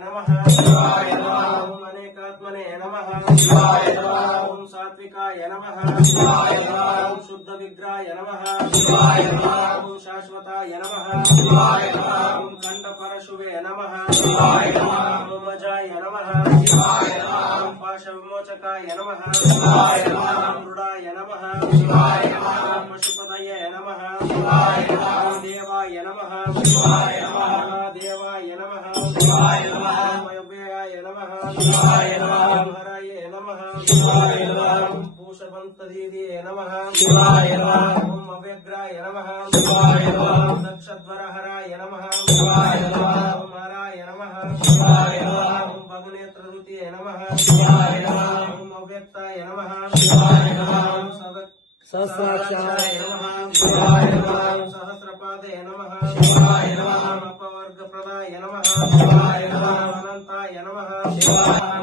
नमः ओम अनेकात्मने नमः ओम सात्विकाय नमः ओम शुद्ध विग्रहाय नमः ओम शाश्वताय नमः ओम खंड परशुवे नमः ओम अजाय नमः ओम पाश विमोचकाय नमः ओम रुडाय नमः ओम पशुपतये नमः ओम देवाय नमः देवाय नमः ओम अव्ययाय नमः ओम हराय नमः ओम भूषवन्तदीदिये नमः ओम अव्यग्राय नमः ओम दक्षध्वरहराय नमः ओम हराय नमः ओम भगनेत्ररुतिये नमः ओम अव्यक्ताय नमः ओम सहस्राक्षाय नमः ओम सहस्रपादे नमः ओम अपवर्गप्रदाय नमः ओम अनंताय नमः